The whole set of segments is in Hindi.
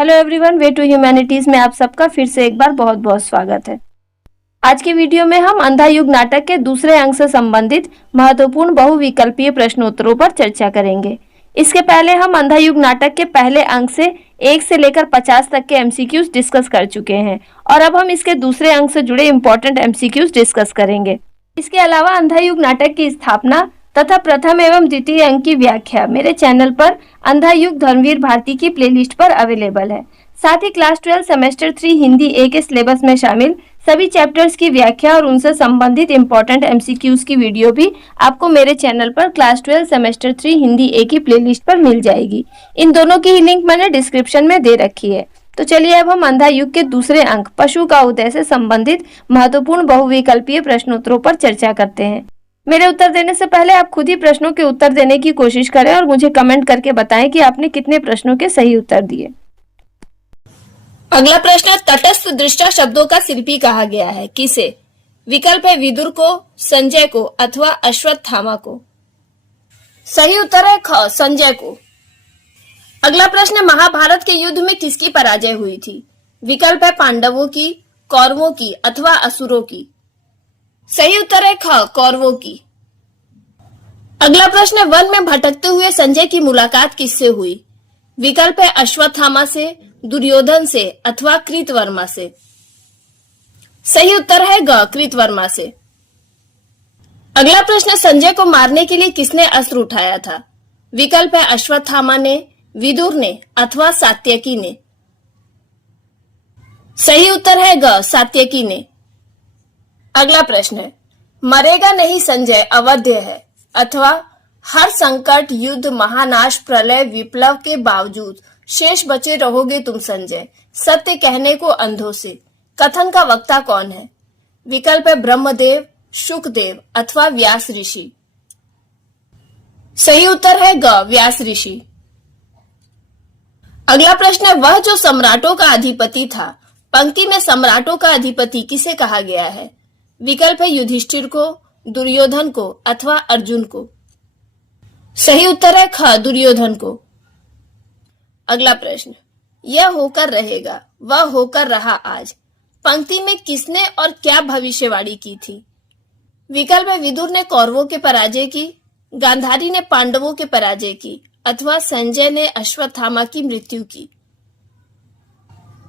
Hello everyone, way to humanities में आप सबका फिर से एक बार बहुत बहुत स्वागत है। आज की वीडियो में हम अंधा युग नाटक के दूसरे अंक से संबंधित महत्वपूर्ण बहुविकल्पीय प्रश्नोत्तरों पर चर्चा करेंगे। इसके पहले हम अंधा युग नाटक के पहले अंक से 1 से लेकर 50 तक के एमसीक्यूज डिस्कस कर चुके हैं और अब हम इसके दूसरे अंक से जुड़े इम्पोर्टेंट एमसीक्यूज डिस्कस करेंगे। इसके अलावा अंधा युग नाटक की स्थापना तथा प्रथम एवं द्वितीय अंक की व्याख्या मेरे चैनल पर अंधा युग धर्मवीर भारती की प्लेलिस्ट पर अवेलेबल है। साथ ही क्लास 12 सेमेस्टर 3 हिंदी ए के सिलेबस में शामिल सभी चैप्टर्स की व्याख्या और उनसे संबंधित इम्पोर्टेंट एमसीक्यूज की वीडियो भी आपको मेरे चैनल पर क्लास 12 सेमेस्टर 3 हिंदी ए की प्लेलिस्ट पर मिल जाएगी। इन दोनों की ही लिंक मैंने डिस्क्रिप्शन में दे रखी है। तो चलिए अब हम अंधा युग के दूसरे अंक पशु का उदय से संबंधित महत्वपूर्ण बहुविकल्पीय प्रश्नोत्तरों पर चर्चा करते हैं। मेरे उत्तर देने से पहले आप खुद ही प्रश्नों के उत्तर देने की कोशिश करें और मुझे कमेंट करके बताएं कि आपने कितने प्रश्नों के सही उत्तर दिए। अगला प्रश्न, तटस्थ दृष्टा शब्दों का शिल्पी कहा गया है, किसे? विकल्प है विदुर को, संजय को अथवा अश्वत्थामा को। सही उत्तर है ख, संजय को। अगला प्रश्न, महाभारत के युद्ध में किसकी पराजय हुई थी? विकल्प है पांडवों की, कौरवों की अथवा असुरों की। सही उत्तर है ख, कौरवों की। अगला प्रश्न, वन में भटकते हुए संजय की मुलाकात किससे हुई? विकल्प है अश्वत्थामा से, दुर्योधन से अथवा कृतवर्मा से। सही उत्तर है ग, कृतवर्मा से। अगला प्रश्न, संजय को मारने के लिए किसने अस्त्र उठाया था? विकल्प है अश्वत्थामा ने, विदुर ने अथवा सात्यकी ने। सही उत्तर है ग, सात्यकी ने। अगला प्रश्न है, मरेगा नहीं संजय अवध्य है अथवा हर संकट युद्ध महानाश प्रलय विप्लव के बावजूद शेष बचे रहोगे तुम संजय, सत्य कहने को अंधों से। कथन का वक्ता कौन है? विकल्प है ब्रह्मदेव, शुकदेव अथवा व्यास ऋषि। सही उत्तर है ग, व्यास ऋषि। अगला प्रश्न है, वह जो सम्राटों का अधिपति था, पंक्ति में सम्राटों का अधिपति किसे कहा गया है? विकल्प है युधिष्ठिर को, दुर्योधन को अथवा अर्जुन को। सही उत्तर है ख, दुर्योधन को। अगला प्रश्न, यह होकर रहेगा वह होकर रहा आज, पंक्ति में किसने और क्या भविष्यवाणी की थी? विकल्प है विदुर ने कौरवों के पराजय की, गांधारी ने पांडवों के पराजय की अथवा संजय ने अश्वत्थामा की मृत्यु की।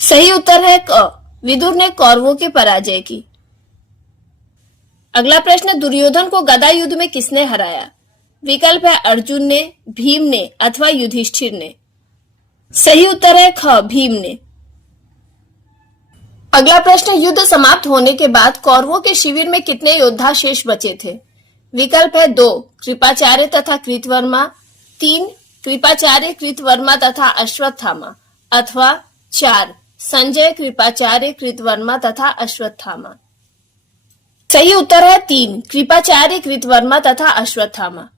सही उत्तर है क, विदुर ने कौरवों के पराजय की। अगला प्रश्न, दुर्योधन को गदा युद्ध में किसने हराया? विकल्प है अर्जुन ने, भीम ने अथवा युधिष्ठिर ने। सही उत्तर है ख, भीम ने। अगला प्रश्न, युद्ध समाप्त होने के बाद कौरवों के शिविर में कितने योद्धा शेष बचे थे? विकल्प है 2, कृपाचार्य तथा कृतवर्मा, 3, कृपाचार्य कृतवर्मा तथा अश्वत्थामा अथवा 4, संजय कृपाचार्य कृतवर्मा तथा अश्वत्थामा। सही उत्तर है 3, कृपाचार्य कृतवर्मा तथा अश्वत्थामा।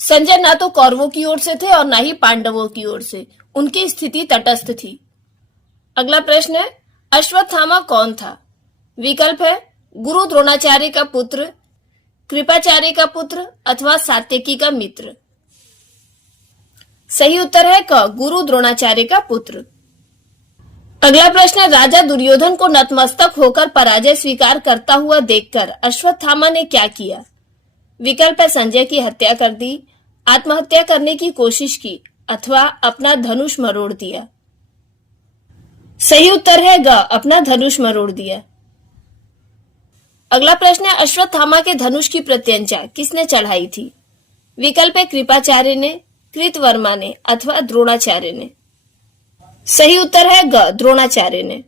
संजय ना तो कौरवों की ओर से थे और ना ही पांडवों की ओर से, उनकी स्थिति तटस्थ थी। अगला प्रश्न है, अश्वत्थामा कौन था? विकल्प है गुरु द्रोणाचार्य का पुत्र, कृपाचार्य का पुत्र अथवा सात्यकी का मित्र। सही उत्तर है क, गुरु द्रोणाचार्य का पुत्र। अगला प्रश्न, राजा दुर्योधन को नतमस्तक होकर पराजय स्वीकार करता हुआ देखकर अश्वत्थामा ने क्या किया? विकल्प है संजय की हत्या कर दी, आत्महत्या करने की कोशिश की अथवा अपना धनुष मरोड़ दिया। सही उत्तर है ग, अपना धनुष मरोड़ दिया। अगला प्रश्न है, अश्वत्थामा के धनुष की प्रत्यंचा किसने चढ़ाई थी? विकल्प है कृपाचार्य ने, कृतवर्मा ने अथवा द्रोणाचार्य ने। सही उत्तर है ग, द्रोणाचार्य ने।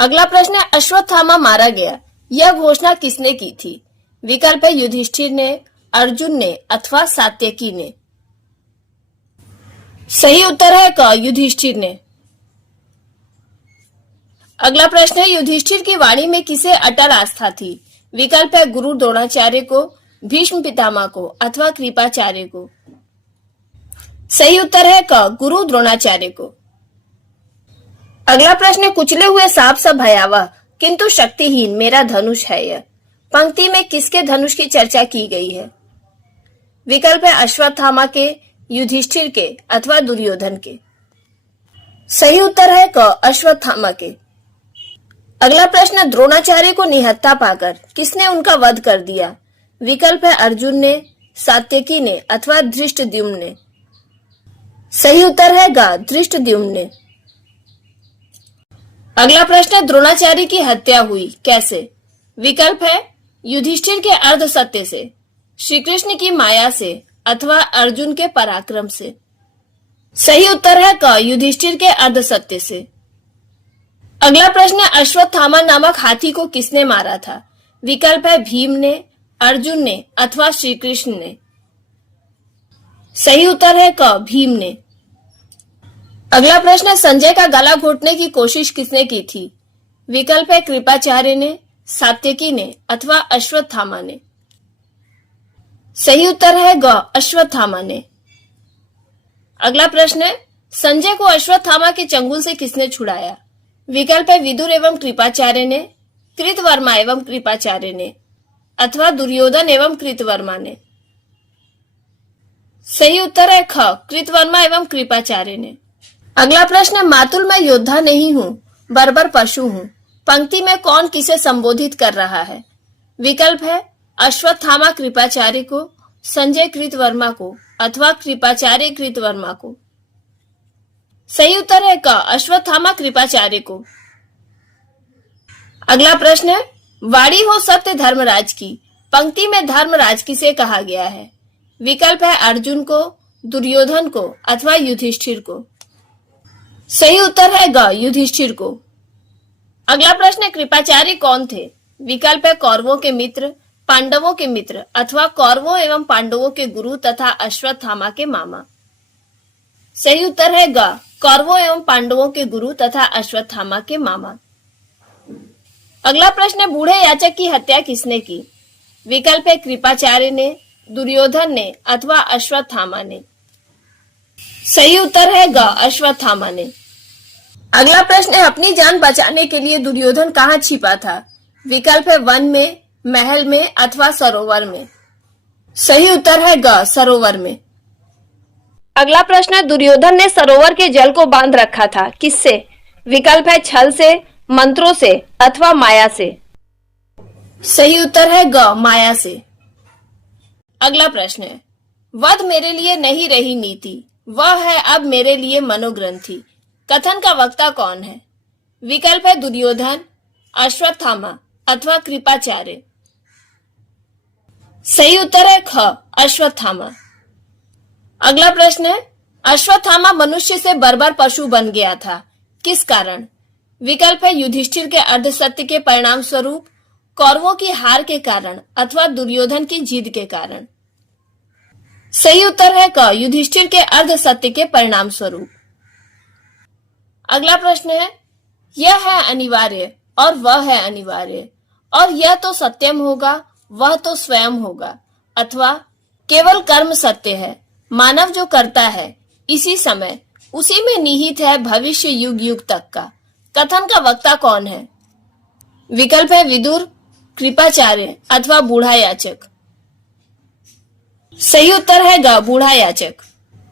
अगला प्रश्न है, अश्वत्थामा मारा गया यह घोषणा किसने की थी? विकल्प है युधिष्ठिर ने, अर्जुन ने अथवा सात्यकी ने। सही उत्तर है क, युधिष्ठिर ने। अगला प्रश्न है, युधिष्ठिर की वाणी में किसे अटल आस्था थी? विकल्प है गुरु द्रोणाचार्य को, भीष्म पितामह को अथवा कृपाचार्य को। सही उत्तर है क, गुरु द्रोणाचार्य को। अगला प्रश्न, कुचले हुए सांप सा भयावह किंतु शक्तिहीन मेरा धनुष है यह, पंक्ति में किसके धनुष की चर्चा की गई है? विकल्प है अश्वत्थामा के, युधिष्ठिर के अथवा दुर्योधन के। सही उत्तर है क अश्वत्थामा के। अगला प्रश्न, द्रोणाचार्य को निहत्था पाकर किसने उनका वध कर दिया? विकल्प है अर्जुन ने, सात्यकी ने अथवा धृष्टद्युम्न ने। सही उत्तर है ग धृष्टद्युम्न ने। अगला प्रश्न, द्रोणाचार्य की हत्या हुई कैसे? विकल्प है युधिष्ठिर के अर्ध सत्य से, श्री कृष्ण की माया से अथवा अर्जुन के पराक्रम से। सही उत्तर है क युधिष्ठिर के अर्ध सत्य से। अगला प्रश्न, अश्वत्थामा नामक हाथी को किसने मारा था? विकल्प है भीम ने, अर्जुन ने अथवा श्री कृष्ण ने। सही उत्तर है क भीम ने। अगला प्रश्न, संजय का गला घोटने की कोशिश किसने की थी? विकल्प है कृपाचार्य ने, सात्यकी ने अथवा अश्वत्थामा ने। सही उत्तर है ग अश्वत्थामा ने। अगला प्रश्न, संजय को अश्वत्थामा के चंगुल से किसने छुड़ाया? विकल्प है विदुर एवं कृपाचार्य ने, कृतवर्मा एवं कृपाचार्य ने अथवा दुर्योधन एवं कृतवर्मा ने। सही उत्तर है ख कृतवर्मा एवं कृपाचार्य ने। अगला प्रश्न, मातुल मैं योद्धा नहीं हूं, बर्बर पशु हूं। पंक्ति में कौन किसे संबोधित कर रहा है? विकल्प है अश्वत्थामा कृपाचार्य को, संजय कृतवर्मा को अथवा कृपाचार्य कृतवर्मा को। सही उत्तर है क अश्वत्थामा कृपाचार्य को। अगला प्रश्न है, वाणी हो सत्य धर्मराज की, पंक्ति में धर्मराज किसे कहा गया है? विकल्प है अर्जुन को, दुर्योधन को अथवा युधिष्ठिर को। सही उत्तर है ग युधिष्ठिर को। अगला प्रश्न, कृपाचार्य कौन थे? विकल्प है कौरवों के मित्र, पांडवों के मित्र अथवा कौरवों एवं पांडवों के गुरु तथा अश्वत्थामा के मामा। सही उत्तर है ग कौरवों एवं पांडवों के गुरु तथा अश्वत्थामा के मामा। अगला प्रश्न, बूढ़े याचक की हत्या किसने की? विकल्प है कृपाचार्य ने, दुर्योधन ने अथवा अश्वत्थामा ने। सही उत्तर है ग अश्वत्थामा ने। अगला प्रश्न है, अपनी जान बचाने के लिए दुर्योधन कहाँ छिपा था? विकल्प है वन में, महल में अथवा सरोवर में। सही उत्तर है ग सरोवर में। अगला प्रश्न है, दुर्योधन ने सरोवर के जल को बांध रखा था किससे? विकल्प है छल से, मंत्रों से अथवा माया से। सही उत्तर है ग माया से। अगला प्रश्न है, वध मेरे लिए नहीं रही नीति, वह है अब मेरे लिए मनोग्रंथि। कथन का वक्ता कौन है? विकल्प है दुर्योधन, अश्वत्थामा अथवा कृपाचार्य। सही उत्तर है ख अश्वत्थामा। अगला प्रश्न है, अश्वत्थामा मनुष्य से बर्बर पशु बन गया था किस कारण? विकल्प है युधिष्ठिर के अर्धसत्य के परिणाम स्वरूप, कौरवों की हार के कारण अथवा दुर्योधन की जीत के कारण। सही उत्तर है क युधिष्ठिर के अर्धसत्य के परिणाम स्वरूप। अगला प्रश्न है, यह है अनिवार्य और वह है अनिवार्य, और यह तो सत्यम होगा वह तो स्वयं होगा, अथवा केवल कर्म सत्य है, मानव जो करता है इसी समय उसी में निहित है भविष्य युग युग तक का। कथन का वक्ता कौन है? विकल्प है विदुर, कृपाचार्य अथवा बूढ़ा याचक। सही उत्तर है ग बूढ़ा याचक।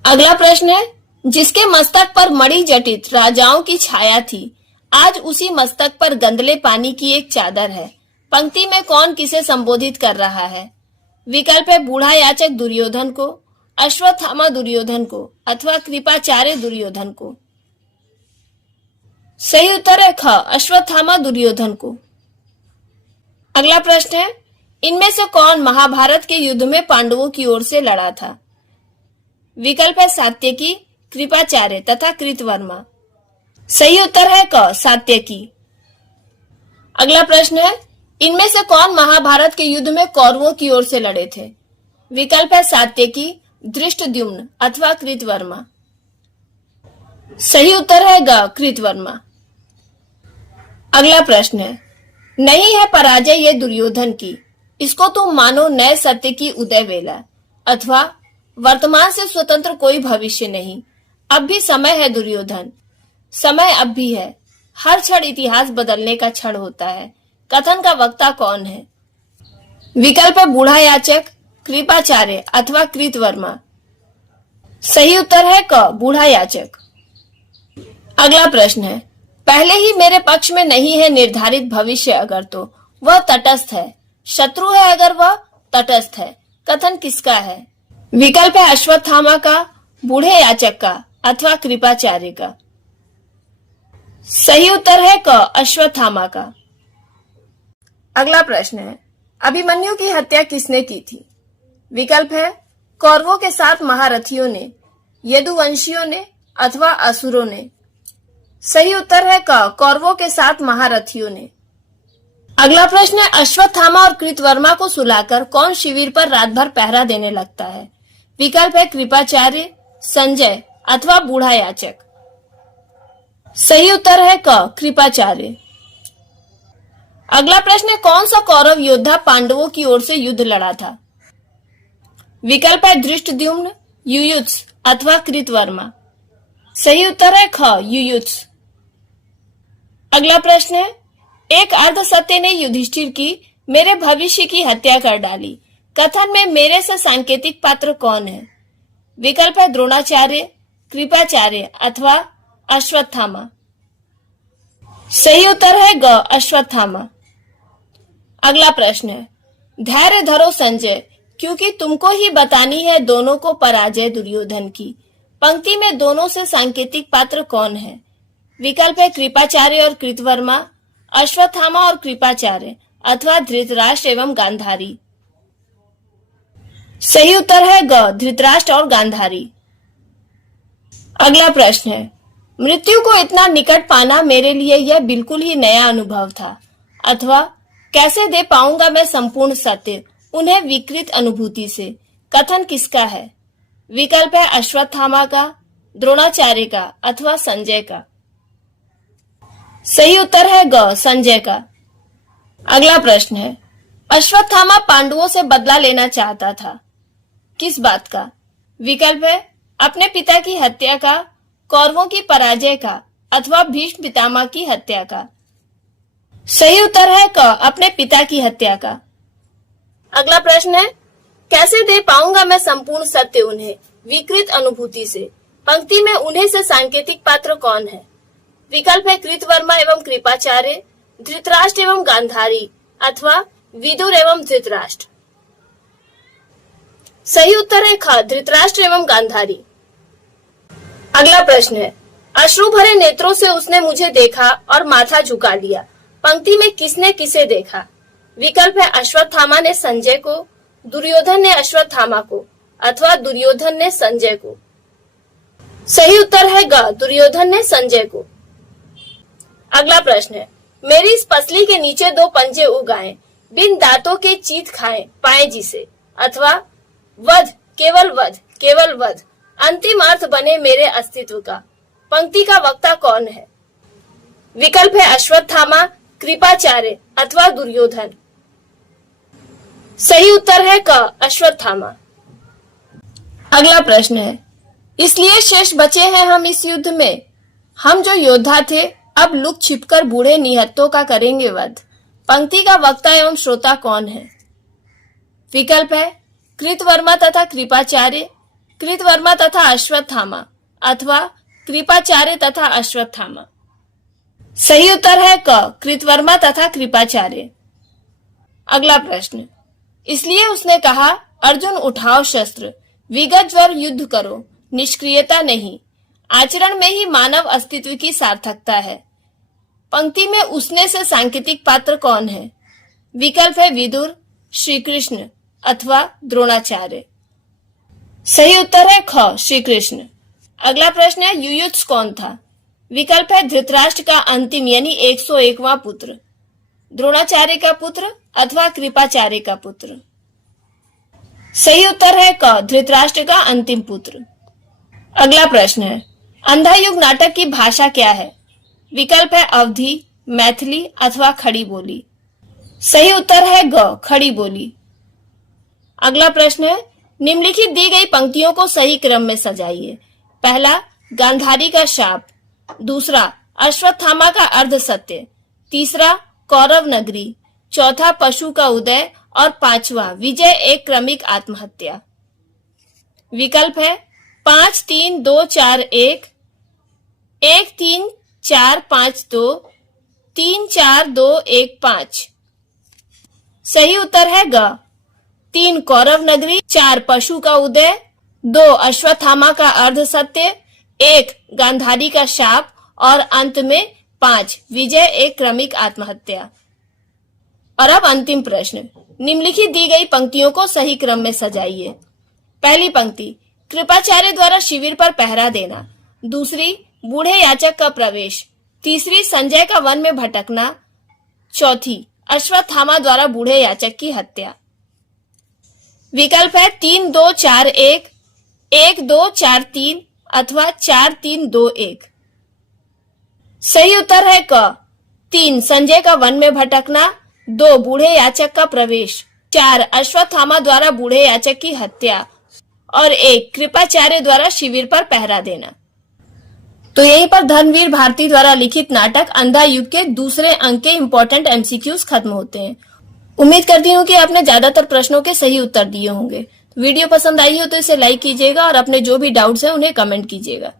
अगला प्रश्न है, जिसके मस्तक पर मणि जटित राजाओं की छाया थी, आज उसी मस्तक पर गंदले पानी की एक चादर है। पंक्ति में कौन किसे संबोधित कर रहा है? विकल्प है बूढ़ा याचक दुर्योधन को, अश्वत्थामा दुर्योधन को अथवा कृपाचार्य दुर्योधन को। सही उत्तर है ख अश्वत्थामा दुर्योधन को। अगला प्रश्न है, इनमें से कौन महाभारत के युद्ध में पांडवों की ओर से लड़ा था? विकल्प है सात्यकी, कृपाचार्य तथा कृतवर्मा। सही उत्तर है क सात्यकी। अगला प्रश्न है, इनमें से कौन महाभारत के युद्ध में कौरवों की ओर से लड़े थे? विकल्प है सात्यकी, धृष्टद्युम्न अथवा कृतवर्मा। सही उत्तर है ग कृतवर्मा। अगला प्रश्न है, नहीं है पराजय ये दुर्योधन की, इसको तुम मानो नए सत्य की उदय वेला, अथवा वर्तमान से स्वतंत्र कोई भविष्य नहीं, अब भी समय है दुर्योधन, समय अब भी है, हर क्षण इतिहास बदलने का क्षण होता है। कथन का वक्ता कौन है? विकल्प है बूढ़ा याचक, कृपाचार्य अथवा कृतवर्मा। सही उत्तर है क बूढ़ा याचक। अगला प्रश्न है, पहले ही मेरे पक्ष में नहीं है निर्धारित भविष्य अगर तो वह तटस्थ है, शत्रु है अगर वह तटस्थ है, कथन किसका है? विकल्प है अश्वत्थामा का, बूढ़े याचक का अथवा कृपाचार्य का। सही उत्तर है क, अश्वत्थामा का। अगला प्रश्न है, अभिमन्यु की हत्या किसने की थी? विकल्प है कौरवों के 7 महारथियों ने, यदुवंशियों ने अथवा असुरों ने। सही उत्तर है क, कौरवों के 7 महारथियों ने। अगला प्रश्न है, अश्वत्थामा और कृतवर्मा को सुलाकर कौन शिविर पर रात भर पहरा देने लगता है? विकल्प है कृपाचार्य, संजय अथवा बूढ़ा याचक। सही उत्तर है क, कृपाचार्य। अगला प्रश्न है, कौन सा कौरव योद्धा पांडवों की ओर से युद्ध लड़ा था? विकल्प है धृष्टद्युम्न, युयुत्स अथवा कृतवर्मा। सही उत्तर है ख, युयुत्स। अगला प्रश्न है, एक अर्धसत्य ने युधिष्ठिर की मेरे भविष्य की हत्या कर डाली, कथन में मेरे से सांकेतिक पात्र कौन है? विकल्प है द्रोणाचार्य, कृपाचार्य अथवा अश्वत्थामा। सही उत्तर है ग, अश्वत्थामा। अगला प्रश्न है, धैर्य धरो संजय, क्योंकि तुमको ही बतानी है दोनों को पराजय दुर्योधन की। पंक्ति में दोनों से सांकेतिक पात्र कौन है? विकल्प है कृपाचार्य और कृतवर्मा, अश्वत्थामा और कृपाचार्य अथवा धृतराष्ट्र एवं गांधारी। सही उत्तर है ग, धृतराष्ट्र और गांधारी। अगला प्रश्न है, मृत्यु को इतना निकट पाना मेरे लिए यह बिल्कुल ही नया अनुभव था, अथवा कैसे दे पाऊंगा मैं संपूर्ण सत्य उन्हें विकृत अनुभूति से, कथन किसका है? विकल्प है अश्वत्थामा का, द्रोणाचार्य का अथवा संजय का। सही उत्तर है ग, संजय का। अगला प्रश्न है, अश्वत्थामा पांडवों से बदला लेना चाहता था, किस बात का? विकल्प है अपने पिता की हत्या का, कौरवों की पराजय का अथवा भीष्म पितामह की हत्या का। सही उत्तर है क, अपने पिता की हत्या का। अगला प्रश्न है, कैसे दे पाऊंगा मैं संपूर्ण सत्य उन्हें विकृत अनुभूति से? पंक्ति में उन्हें से सांकेतिक पात्र कौन है? विकल्प है कृतवर्मा एवं कृपाचार्य, धृतराष्ट्र एवं गांधारी अथवा विदुर एवं धृतराष्ट्र। सही उत्तर है ख, धृतराष्ट्र एवं गांधारी। अगला प्रश्न है, अश्रु भरे नेत्रों से उसने मुझे देखा और माथा झुका लिया, पंक्ति में किसने किसे देखा? विकल्प है अश्वत्थामा ने संजय को, दुर्योधन ने अश्वत्थामा को अथवा दुर्योधन ने संजय को। सही उत्तर है ग, दुर्योधन ने संजय को। अगला प्रश्न है, मेरी इस पसली के नीचे 2 पंजे उगाए, बिन दांतों के चीत खाए पाए जिसे, अथवा वध केवल वध अंतिम अर्थ बने मेरे अस्तित्व का। पंक्ति का वक्ता कौन है? विकल्प है अश्वत्थामा, कृपाचार्य अथवा दुर्योधन। सही उत्तर है क, अश्वत्थामा। अगला प्रश्न है, इसलिए शेष बचे हैं हम इस युद्ध में, हम जो योद्धा थे अब लुक छिपकर बूढ़े निहत्तों का करेंगे वध। पंक्ति का वक्ता एवं श्रोता कौन है? विकल्प है कृतवर्मा तथा कृपाचार्य, कृतवर्मा तथा अश्वत्थामा अथवा कृपाचार्य तथा अश्वत्थामा। सही उत्तर है क, कृतवर्मा तथा कृपाचार्य। अगला प्रश्न, इसलिए उसने कहा अर्जुन उठाओ शस्त्र, विगत ज्वर युद्ध करो, निष्क्रियता नहीं, आचरण में ही मानव अस्तित्व की सार्थकता है। पंक्ति में उसने से सांकेतिक पात्र कौन है? विकल्प है विदुर, श्री कृष्ण अथवा द्रोणाचार्य। सही उत्तर है ख, श्री कृष्ण। अगला प्रश्न है, युयुत्स कौन था? विकल्प है धृतराष्ट्र का अंतिम यानी 101वां पुत्र, द्रोणाचार्य का पुत्र अथवा कृपाचार्य का पुत्र। सही उत्तर है क, धृतराष्ट्र का अंतिम पुत्र। अगला प्रश्न है, अंधा युग नाटक की भाषा क्या है? विकल्प है अवधी, मैथिली अथवा खड़ी बोली। सही उत्तर है ग, खड़ी बोली। अगला प्रश्न है, निम्नलिखित दी गई पंक्तियों को सही क्रम में सजाइए। पहला, गांधारी का शाप, दूसरा अश्वत्थामा का अर्ध सत्य, तीसरा कौरव नगरी, चौथा पशु का उदय और पांचवा विजय एक क्रमिक आत्महत्या। विकल्प है 5, 3, 2, 4, 1, 13452 34215। सही उत्तर है ग। 3 कौरव नगरी, 4 पशु का उदय, 2 अश्वत्थामा का अर्ध सत्य, 1 गांधारी का शाप और अंत में 5 विजय एक क्रमिक आत्महत्या। और अब अंतिम प्रश्न। निम्नलिखित दी गई पंक्तियों को सही क्रम में सजाइए। पहली पंक्ति, कृपाचार्य द्वारा शिविर पर पहरा देना। दूसरी, बूढ़े याचक का प्रवेश। तीसरी, संजय का वन में भटकना। चौथी, अश्वत्थामा द्वारा बूढ़े याचक की हत्या। विकल्प है 3 2 4 1, 1 2 4 3 अथवा 4 3 2 1। सही उत्तर है क। 3 संजय का वन में भटकना, 2 बूढ़े याचक का प्रवेश, 4 अश्वत्थामा द्वारा बूढ़े याचक की हत्या और 1 कृपाचार्य द्वारा शिविर पर पहरा देना। तो यहीं पर धर्मवीर भारती द्वारा लिखित नाटक अंधा युग के दूसरे अंक के इंपॉर्टेंट एमसीक्यूज खत्म होते हैं। उम्मीद करती हूँ कि आपने ज्यादातर प्रश्नों के सही उत्तर दिए होंगे। वीडियो पसंद आई हो तो इसे लाइक कीजिएगा और अपने जो भी डाउट्स हैं उन्हें कमेंट कीजिएगा।